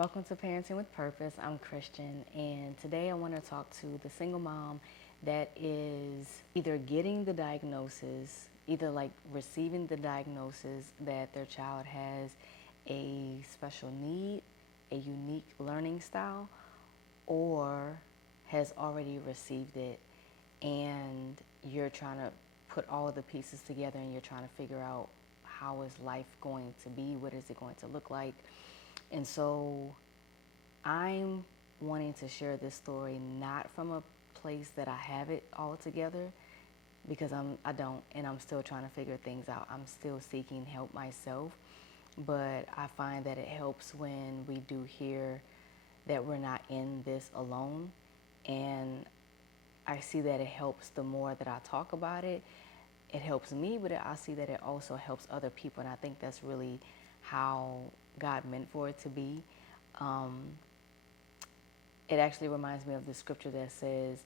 Welcome to Parenting with Purpose. I'm Christian, and today I want to talk to the single mom that is either getting the diagnosis, either like receiving the diagnosis that their child has a special need, a unique learning style, or has already received it, and you're trying to put all the pieces together and you're trying to figure out how is life going to be, what is it going to look like. And so I'm wanting to share this story not from a place that I have it all together, because I don't, and I'm still trying to figure things out. I'm still seeking help myself, but I find that it helps when we do hear that we're not in this alone, and I see that it helps the more that I talk about it. It helps me, but I see that it also helps other people, and I think that's really how God meant for it to be. It actually reminds me of the scripture that says,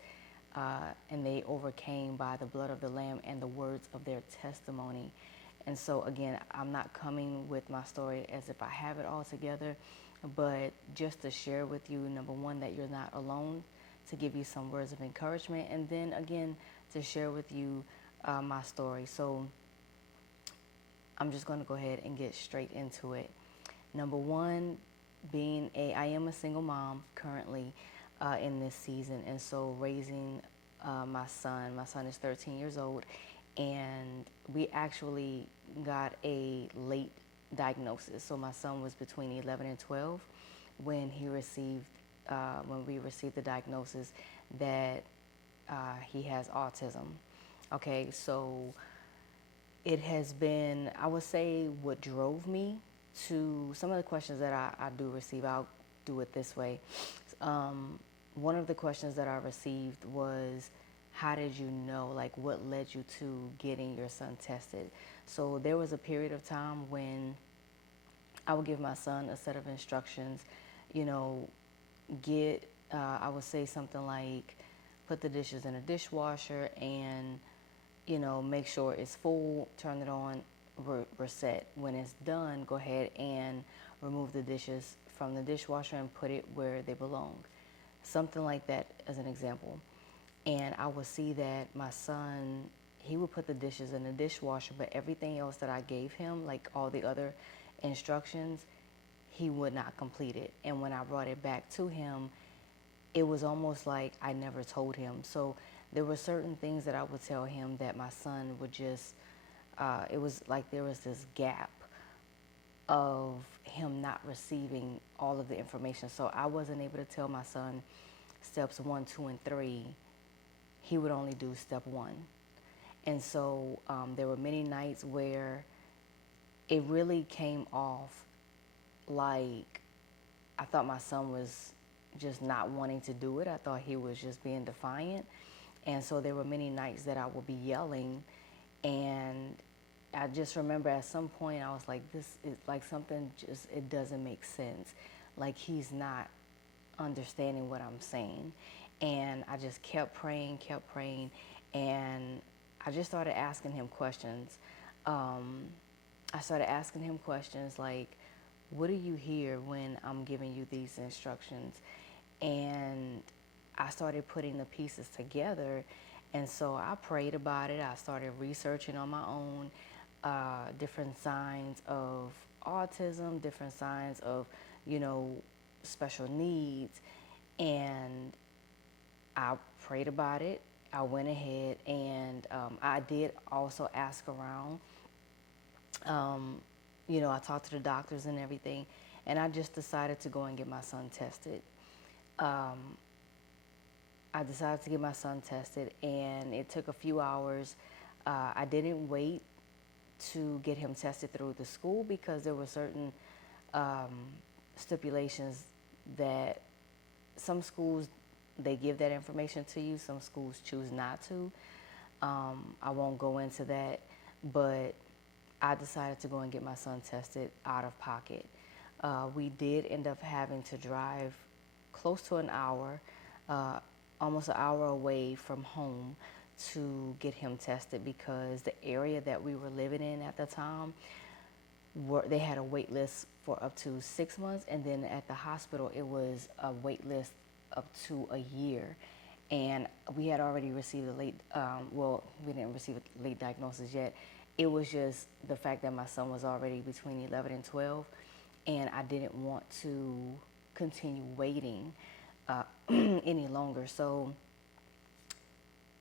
and they overcame by the blood of the Lamb and the words of their testimony. And so again, I'm not coming with my story as if I have it all together, but just to share with you, number one, that you're not alone, to give you some words of encouragement, and then again, to share with you my story. So I'm just going to go ahead and get straight into it. Number one, I am a single mom currently in this season, and so raising my son. My son is 13 years old, and we actually got a late diagnosis. So my son was between 11 and 12 when when we received the diagnosis that he has autism. Okay, so it has been, I would say, what drove me to some of the questions that I do receive. I'll do it this way. One of the questions that I received was, how did you know? Like, what led you to getting your son tested? So there was a period of time when I would give my son a set of instructions, you know, I would say something like, put the dishes in a dishwasher and, you know, make sure it's full, turn it on, reset. When it's done, go ahead and remove the dishes from the dishwasher and put it where they belong. Something like that as an example. And I would see that my son, he would put the dishes in the dishwasher, but everything else that I gave him, like all the other instructions, he would not complete it. And when I brought it back to him, it was almost like I never told him. So there were certain things that I would tell him that my son would just, it was like there was this gap of him not receiving all of the information. So I wasn't able to tell my son steps 1, 2, and 3. He would only do step 1. And so there were many nights where it really came off like I thought my son was just not wanting to do it. I thought he was just being defiant. And so there were many nights that I would be yelling, and I just remember at some point I was like, this is like something just, it doesn't make sense. Like he's not understanding what I'm saying. And I just kept praying, and I just started asking him questions. I started asking him questions like, what do you hear when I'm giving you these instructions? And I started putting the pieces together. And so I prayed about it. I started researching on my own different signs of autism, different signs of, you know, special needs. And I prayed about it. I went ahead and I did also ask around. You know, I talked to the doctors and everything, and I just decided to go and get my son tested. I decided to get my son tested, and it took a few hours. I didn't wait to get him tested through the school because there were certain stipulations that some schools, they give that information to you. Some schools choose not to. I won't go into that, but I decided to go and get my son tested out of pocket. We did end up having to drive close to an hour, almost an hour away from home to get him tested because the area that we were living in at the time, they had a wait list for up to 6 months, and then at the hospital it was a wait list up to a year. And we had already received a late, well, we didn't receive a late diagnosis yet. It was just the fact that my son was already between 11 and 12, and I didn't want to continue waiting any longer. So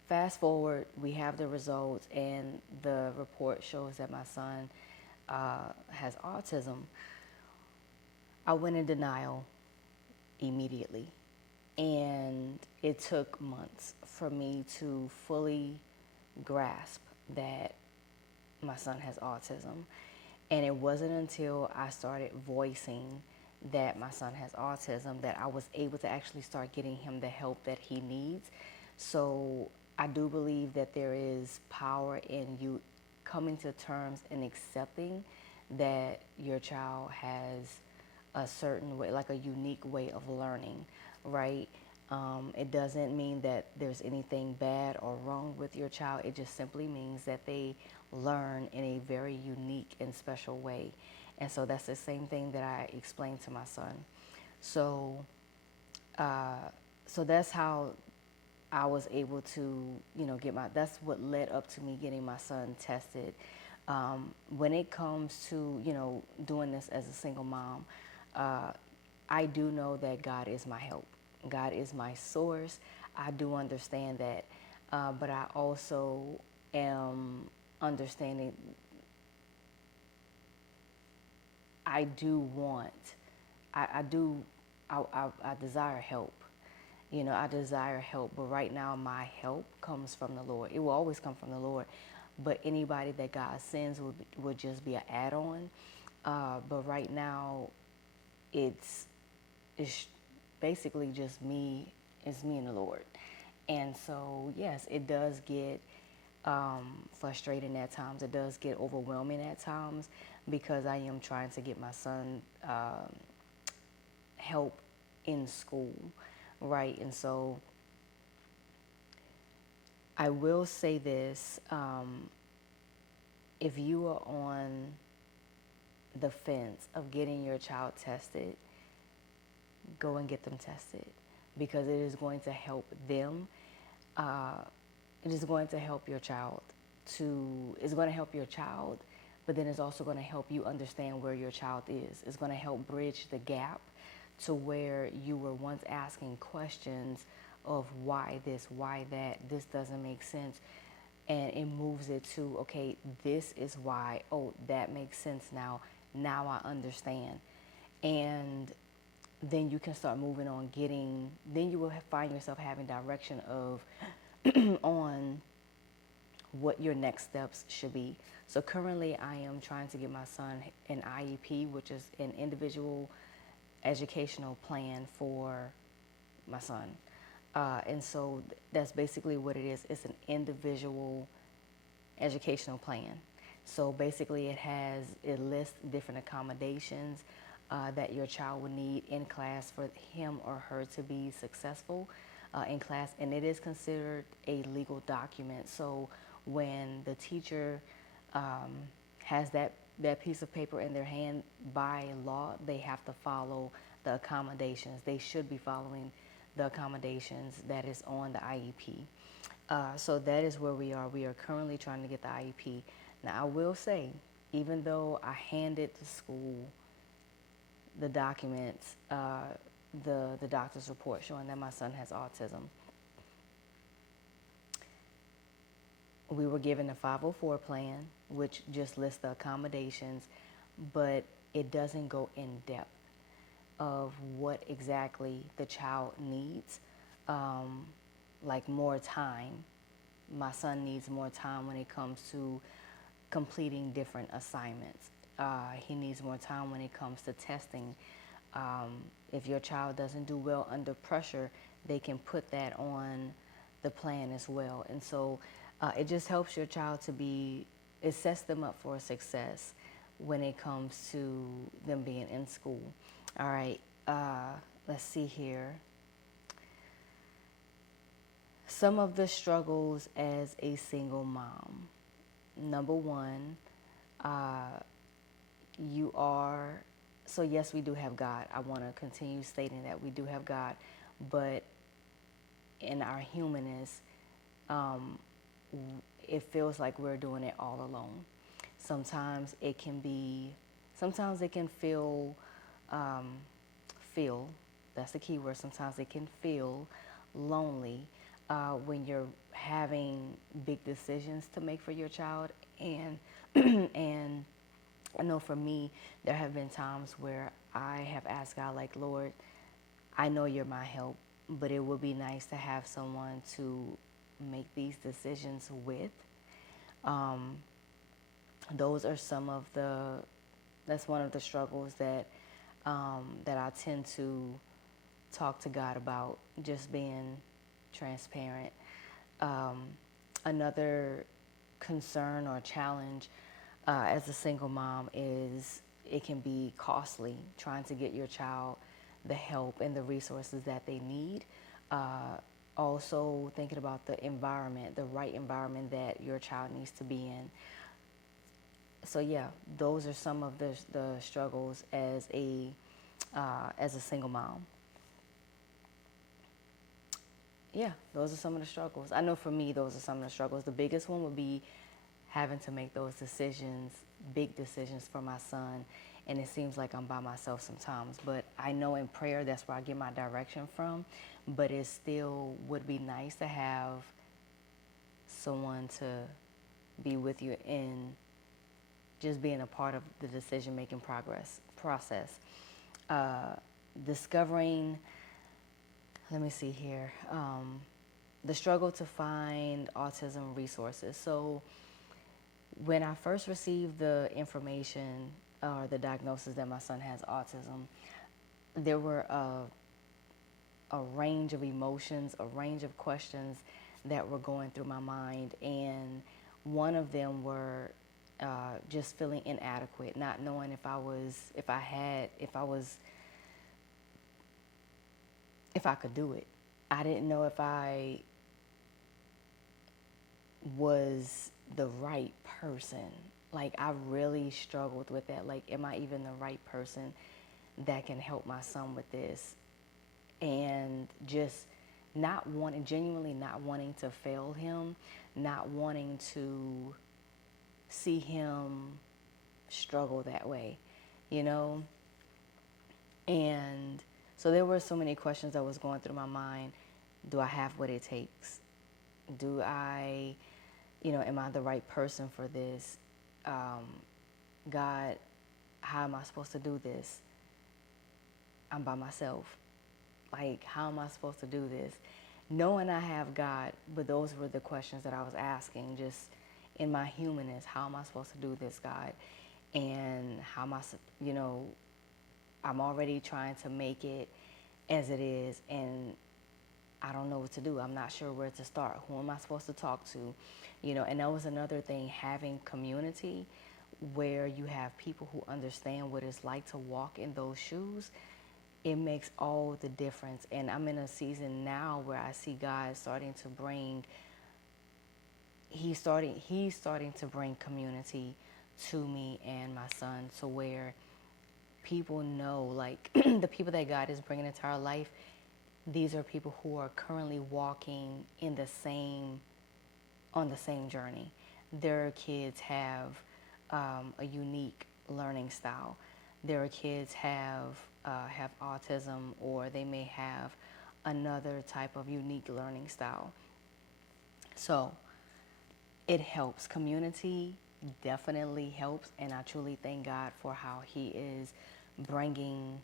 fast forward, we have the results, and the report shows that my son has autism. I went in denial immediately, and it took months for me to fully grasp that my son has autism. And it wasn't until I started voicing that my son has autism that I was able to actually start getting him the help that he needs. So I do believe that there is power in you coming to terms and accepting that your child has a certain way, like a unique way of learning, right? It doesn't mean that there's anything bad or wrong with your child. It just simply means that they learn in a very unique and special way. And so that's the same thing that I explained to my son. So, so that's how I was able to, that's what led up to me getting my son tested. When it comes to, doing this as a single mom, I do know that God is my help. God is my source. I do understand that. But I also am understanding I do want, I desire help. I desire help, but right now my help comes from the Lord. It will always come from the Lord, but anybody that God sends would just be an add-on. But right now, it's basically just me. It's me and the Lord, and so yes, it does get frustrating at times. It does get overwhelming at times because I am trying to get my son help in school, right? And so I will say this, if you are on the fence of getting your child tested, go and get them tested, because it is going to help them. It is going to help your child it's going to help your child, but then it's also going to help you understand where your child is. It's going to help bridge the gap to where you were once asking questions of why this, why that, this doesn't make sense. And it moves it to, okay, this is why, oh, that makes sense now. Now I understand. And then you can start moving on then you will find yourself having direction of on what your next steps should be. So currently I am trying to get my son an IEP, which is an individual educational plan for my son. And so that's basically what it is. It's an individual educational plan. So basically it lists different accommodations that your child would need in class for him or her to be successful in class. And it is considered a legal document. So when the teacher has that piece of paper in their hand, by law, they have to follow the accommodations. They should be following the accommodations that is on the IEP. So that is where we are. We are currently trying to get the IEP. Now, I will say, even though I handed the school the documents, the doctor's report showing that my son has autism, we were given a 504 plan, which just lists the accommodations, but it doesn't go in depth of what exactly the child needs, like more time. My son needs more time when it comes to completing different assignments. He needs more time when it comes to testing. If your child doesn't do well under pressure, they can put that on the plan as well. And so it just helps your child it sets them up for success when it comes to them being in school. All right, let's see here. Some of the struggles as a single mom. Number one, you are, so yes, we do have God. I want to continue stating that we do have God, but in our humanness, um, it feels like we're doing it all alone. Sometimes it can be, sometimes it can um, feel, that's the key word, sometimes it can feel lonely when you're having big decisions to make for your child. And, and I know for me, there have been times where I have asked God, like, Lord, I know you're my help, but it would be nice to have someone to make these decisions with. Um, those are some of the, that's one of the struggles that that I tend to talk to God about, just being transparent. Um, Another concern or challenge as a single mom is it can be costly trying to get your child the help and the resources that they need. Also thinking about the environment, the right environment that your child needs to be in. So yeah, those are some of the struggles as a single mom. Yeah, those are some of the struggles. I know for me, those are some of the struggles. The biggest one would be having to make those decisions, big decisions for my son. And it seems like I'm by myself sometimes. But I know in prayer, that's where I get my direction from. But it still would be nice to have someone to be with you in just being a part of the decision-making process. Uh, Discovering, let me see here, the struggle to find autism resources. So when I first received the information or the diagnosis that my son has autism, there were a range of emotions, a range of questions that were going through my mind. And one of them were just feeling inadequate, not knowing if I could do it. I didn't know if I was the right person. Like, I really struggled with that. Like, am I even the right person that can help my son with this? And just not wanting, genuinely not wanting to fail him, not wanting to see him struggle that way, you know? And so there were so many questions that was going through my mind. Do I have what it takes? Do I, am I the right person for this? God, how am I supposed to do this? I'm by myself. Like, how am I supposed to do this? Knowing I have God, but those were the questions that I was asking, just in my humanness. How am I supposed to do this, God? And how am I, I'm already trying to make it as it is, and I don't know what to do. I'm not sure where to start. Who am I supposed to talk to? And that was another thing, having community where you have people who understand what it's like to walk in those shoes. It makes all the difference. And I'm in a season now where I see God starting to bring, he's starting to bring community to me and my son, to where people know, like, the people that God is bringing into our life, these are people who are currently walking on the same journey. Their kids have a unique learning style. Their kids have autism, or they may have another type of unique learning style. So it helps. Community definitely helps, and I truly thank God for how He is bringing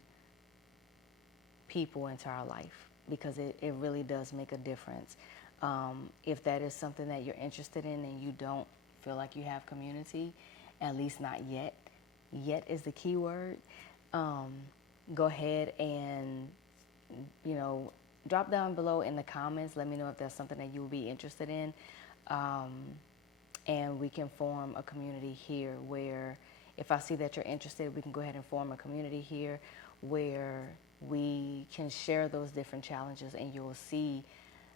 people into our life, because it really does make a difference. If that is something that you're interested in and you don't feel like you have community, at least not yet, yet is the key word, go ahead and, drop down below in the comments. Let me know if that's something that you would be interested in. And we can form a community here where, if I see that you're interested, we can go ahead and form a community here where we can share those different challenges, and you'll see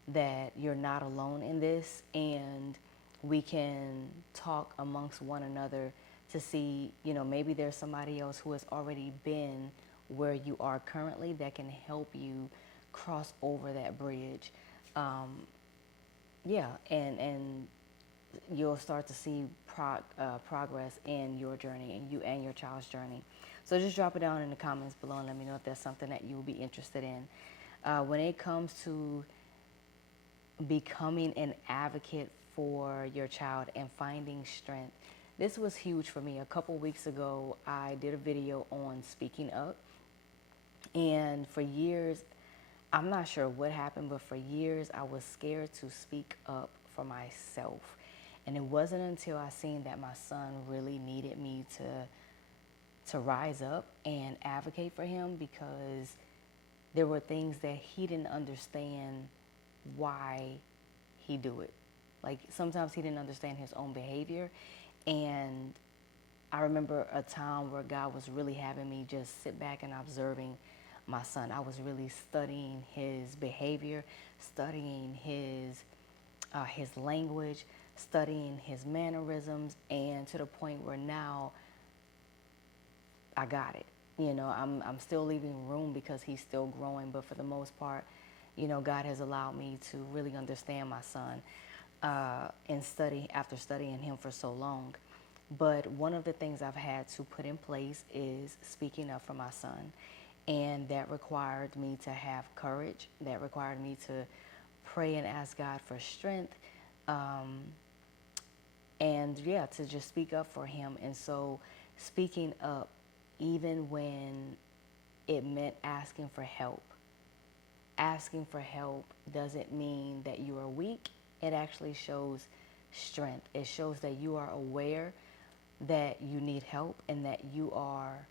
that you're not alone in this, and we can talk amongst one another to see, maybe there's somebody else who has already been where you are currently that can help you cross over that bridge. Yeah, and you'll start to see progress in your journey, and you and your child's journey. So just drop it down in the comments below and let me know if that's something that you will be interested in. When it comes to becoming an advocate for your child and finding strength, this was huge for me. A couple weeks ago, I did a video on speaking up. And for years, I'm not sure what happened, but for years, I was scared to speak up for myself. And it wasn't until I seen that my son really needed me to rise up and advocate for him, because there were things that he didn't understand why he do it. Like sometimes he didn't understand his own behavior. And I remember a time where God was really having me just sit back and observing my son. I was really studying his behavior, studying his language, studying his mannerisms, and to the point where now I got it. I'm still leaving room because he's still growing, but for the most part, God has allowed me to really understand my son and after studying him for so long. But one of the things I've had to put in place is speaking up for my son. And that required me to have courage. That required me to pray and ask God for strength. And yeah, to just speak up for him. And so speaking up, even when it meant asking for help doesn't mean that you are weak. It actually shows strength. It shows that you are aware that you need help and that you are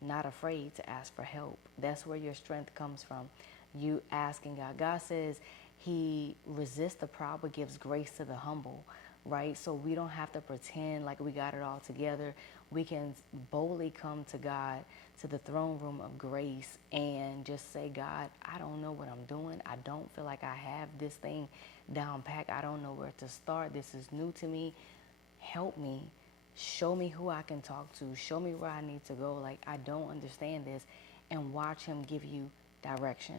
not afraid to ask for help. That's where your strength comes from. You asking God. God says he resists the proud but gives grace to the humble, right? So we don't have to pretend like we got it all together. We can boldly come to God, to the throne room of grace, and just say, God, I don't know what I'm doing. I don't feel like I have this thing down packed. I don't know where to start. This is new to me. Help me. Show me who I can talk to. Show me where I need to go. Like, I don't understand this. And watch him give you direction.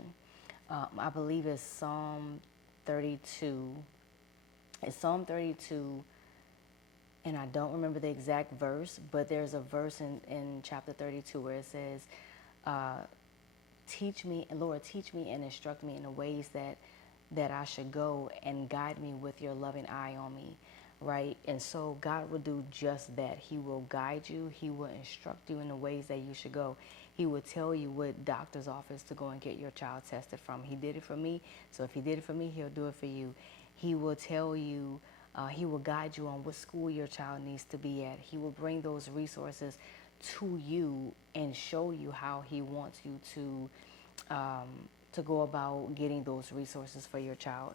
I believe it's Psalm 32. It's Psalm 32, and I don't remember the exact verse, but there's a verse in chapter 32 where it says, teach me and instruct me in the ways that I should go, and guide me with your loving eye on me. Right? And so God will do just that. He will guide you. He will instruct you in the ways that you should go. He will tell you what doctor's office to go and get your child tested from. He did it for me. So if he did it for me, he'll do it for you. He will tell you, he will guide you on what school your child needs to be at. He will bring those resources to you and show you how he wants you to go about getting those resources for your child.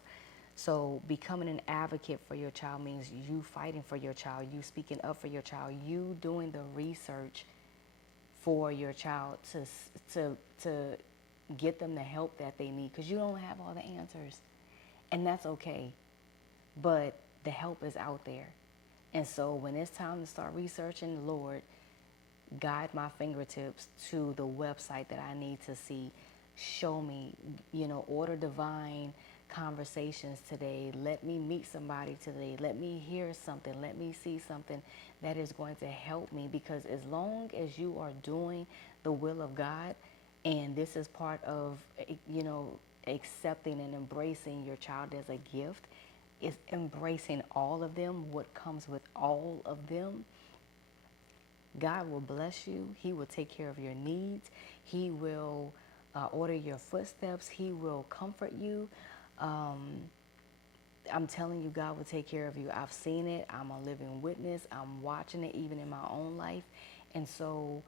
So becoming an advocate for your child means you fighting for your child, you speaking up for your child, you doing the research for your child to get them the help that they need, because you don't have all the answers, and that's okay. But the help is out there. And so when it's time to start researching, the Lord, guide my fingertips to the website that I need to see. Show me, order divine conversations today. Let me meet somebody today. Let me hear something. Let me see something that is going to help me, because as long as you are doing the will of God, and this is part of, accepting and embracing your child as a gift, is embracing all of them, what comes with all of them. God will bless you. He will take care of your needs. He will order your footsteps. He will comfort you. I'm telling you, God will take care of you. I've seen it. I'm a living witness. I'm watching it even in my own life. And so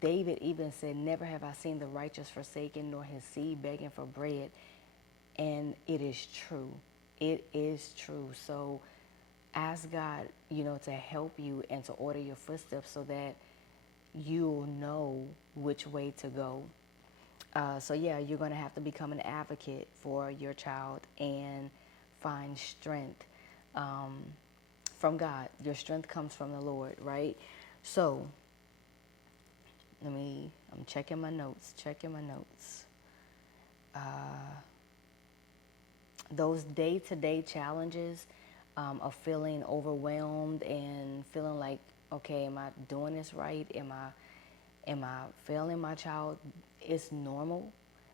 David even said, never have I seen the righteous forsaken, nor his seed begging for bread. And it is true. It is true. So ask God, to help you and to order your footsteps so that you'll know which way to go. So yeah, you're going to have to become an advocate for your child and find strength from God. Your strength comes from the Lord, right? So, I'm checking my notes, Those day-to-day challenges of feeling overwhelmed and feeling like, okay, am I doing this right? Am I failing my child? It's normal,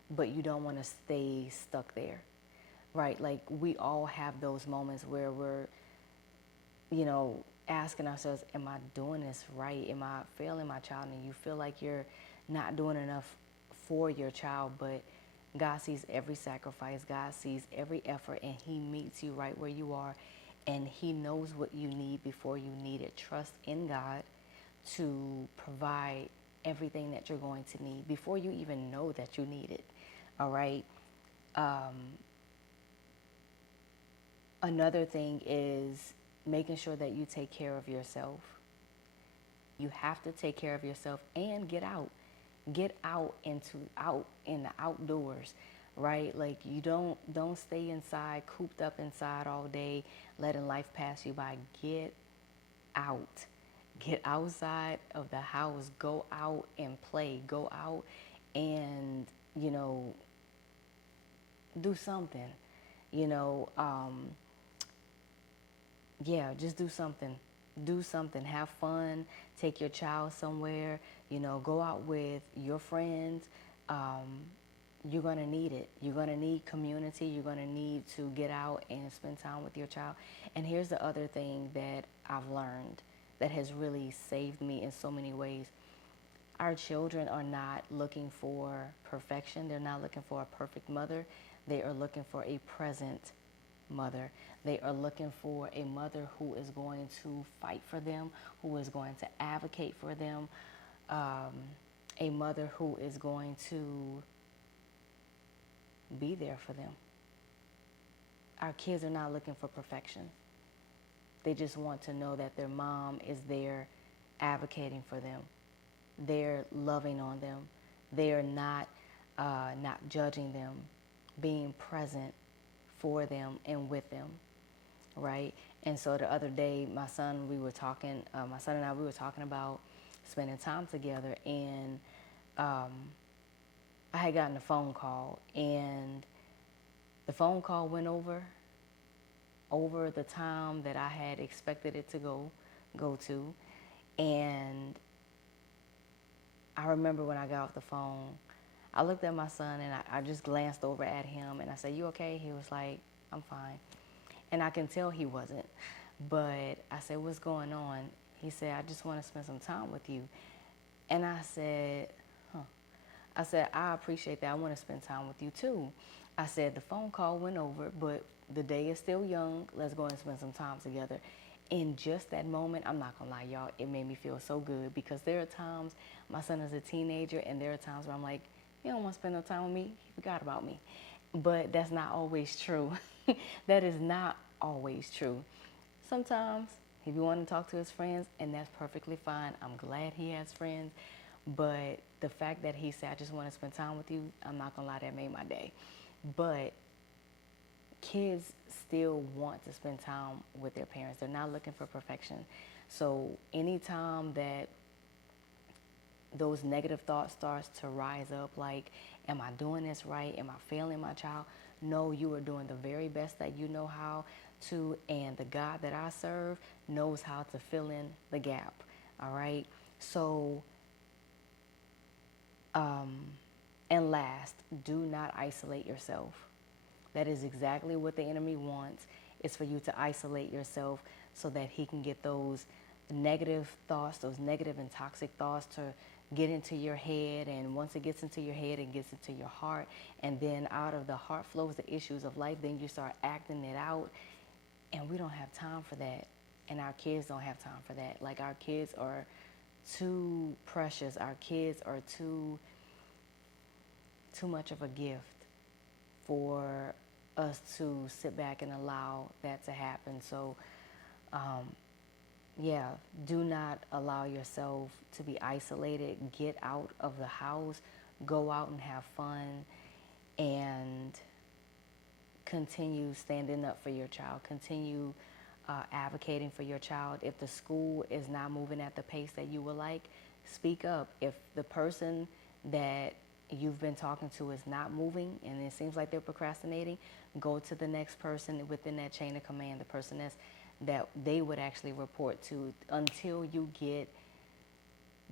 but you don't want to stay stuck there, right? Like we all have those moments where we're, asking ourselves, am I doing this right? Am I failing my child? And you feel like you're not doing enough for your child, but God sees every sacrifice. God sees every effort, and he meets you right where you are, and he knows what you need before you need it. Trust in God to provide everything that you're going to need before you even know that you need it. All right. Another thing is making sure that you take care of yourself. You have to take care of yourself and get out. Get out in the outdoors, right? Like you don't stay inside, cooped up inside all day, letting life pass you by. Get out. Get outside of the house. Go out and play. Go out and, do something. You know, yeah, just do something. Do something. Have fun. Take your child somewhere. Go out with your friends. You're going to need it. You're going to need community. You're going to need to get out and spend time with your child. And here's the other thing that I've learned that has really saved me in so many ways. Our children are not looking for perfection. They're not looking for a perfect mother. They are looking for a present mother. They are looking for a mother who is going to fight for them, who is going to advocate for them, a mother who is going to be there for them. Our kids are not looking for perfection. They just want to know that their mom is there advocating for them. They're loving on them. They're not judging them, being present for them and with them, right? And so the other day, my son and I, we were talking about spending time together, and I had gotten a phone call, and the phone call went over the time that I had expected it to go to. And I remember when I got off the phone, I looked at my son and I just glanced over at him and I said, "You okay?" He was like, "I'm fine." And I can tell he wasn't. But I said, "What's going on?" He said, "I just want to spend some time with you." And I said, "I appreciate that. I want to spend time with you too." I said, "The phone call went over, but the day is still young. Let's go and spend some time together." In just that moment, I'm not gonna lie, y'all, it made me feel so good, because there are times, my son is a teenager, and there are times where I'm like, "You don't want to spend no time with me? He forgot about me." But that's not always true. That is not always true. Sometimes if you want to talk to his friends, and that's perfectly fine. I'm glad he has friends. But the fact that he said, "I just want to spend time with you," I'm not gonna lie, that made my day. But kids still want to spend time with their parents. They're not looking for perfection. So anytime that those negative thoughts starts to rise up, like, am I doing this right? Am I failing my child? No, you are doing the very best that you know how to, and the God that I serve knows how to fill in the gap. All right. So, and last, do not isolate yourself. That is exactly what the enemy wants, is for you to isolate yourself so that he can get those negative thoughts, those negative and toxic thoughts to get into your head. And once it gets into your head, it gets into your heart. And then out of the heart flows the issues of life. Then you start acting it out. And we don't have time for that. And our kids don't have time for that. Like, our kids are too precious. Our kids are too much of a gift for us to sit back and allow that to happen. So, yeah, do not allow yourself to be isolated. Get out of the house. Go out and have fun. And continue standing up for your child. Continue advocating for your child. If the school is not moving at the pace that you would like, speak up. If the person that you've been talking to is not moving and it seems like they're procrastinating, go to the next person within that chain of command, the person that they would actually report to, until you get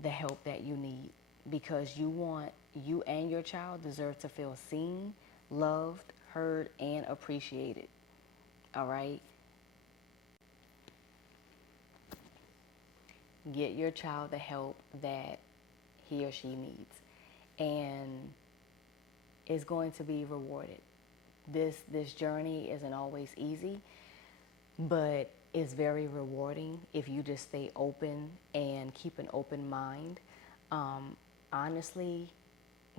the help that you need, because you and your child deserve to feel seen, loved, heard, and appreciated. All right? Get your child the help that he or she needs, and is going to be rewarded. This journey isn't always easy, but it's very rewarding if you just stay open and keep an open mind. Honestly,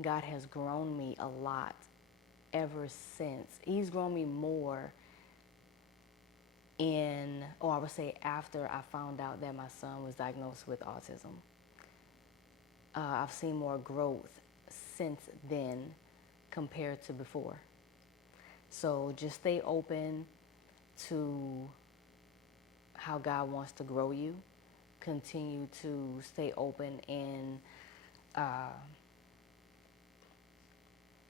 God has grown me a lot ever since. He's grown me more I would say after I found out that my son was diagnosed with autism. I've seen more growth since then compared to before. So just stay open to how God wants to grow you. Continue to stay open in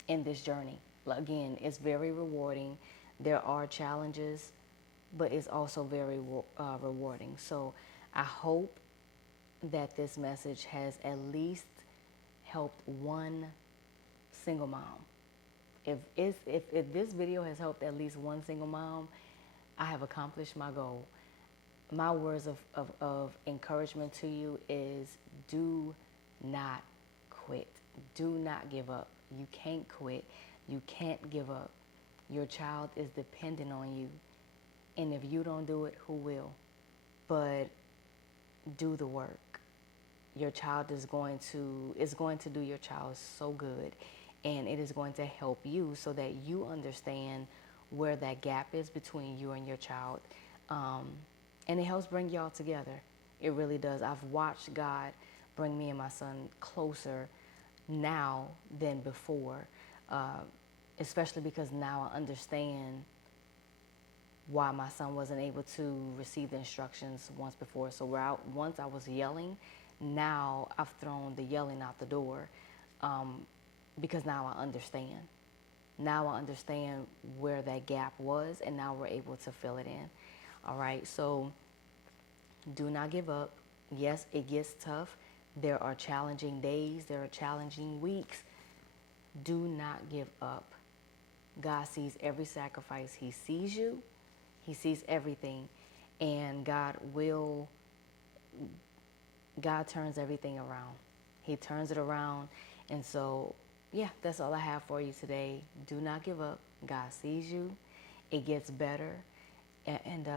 this journey. Again, it's very rewarding. There are challenges, but it's also very rewarding. So I hope that this message has at least helped one single mom. If this video has helped at least one single mom, I have accomplished my goal. My words of encouragement to you is, do not quit. Do not give up. You can't quit. You can't give up. Your child is dependent on you. And if you don't do it, who will? But do the work. Your child is going to do your child so good, and it is going to help you so that you understand where that gap is between you and your child. And it helps bring y'all together. It really does. I've watched God bring me and my son closer now than before, especially because now I understand why my son wasn't able to receive the instructions once before. So once I was yelling, now I've thrown the yelling out the door, because now I understand. Now I understand where that gap was, and now we're able to fill it in. All right, so do not give up. Yes, it gets tough. There are challenging days. There are challenging weeks. Do not give up. God sees every sacrifice. He sees you. He sees everything. And God turns everything around. He turns it around. And so, yeah, that's all I have for you today. Do not give up. God sees you. It gets better. And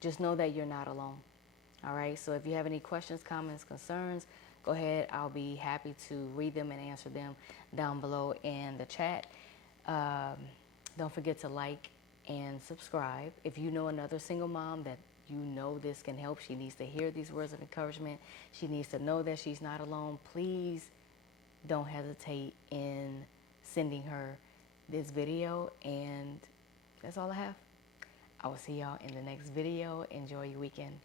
just know that you're not alone. All right? So if you have any questions, comments, concerns, go ahead. I'll be happy to read them and answer them down below in the chat. Don't forget to like and subscribe. If you know another single mom that you know this can help, she needs to hear these words of encouragement, she needs to know that she's not alone, please don't hesitate in sending her this video. And that's all I have. I will see y'all in the next video. Enjoy your weekend.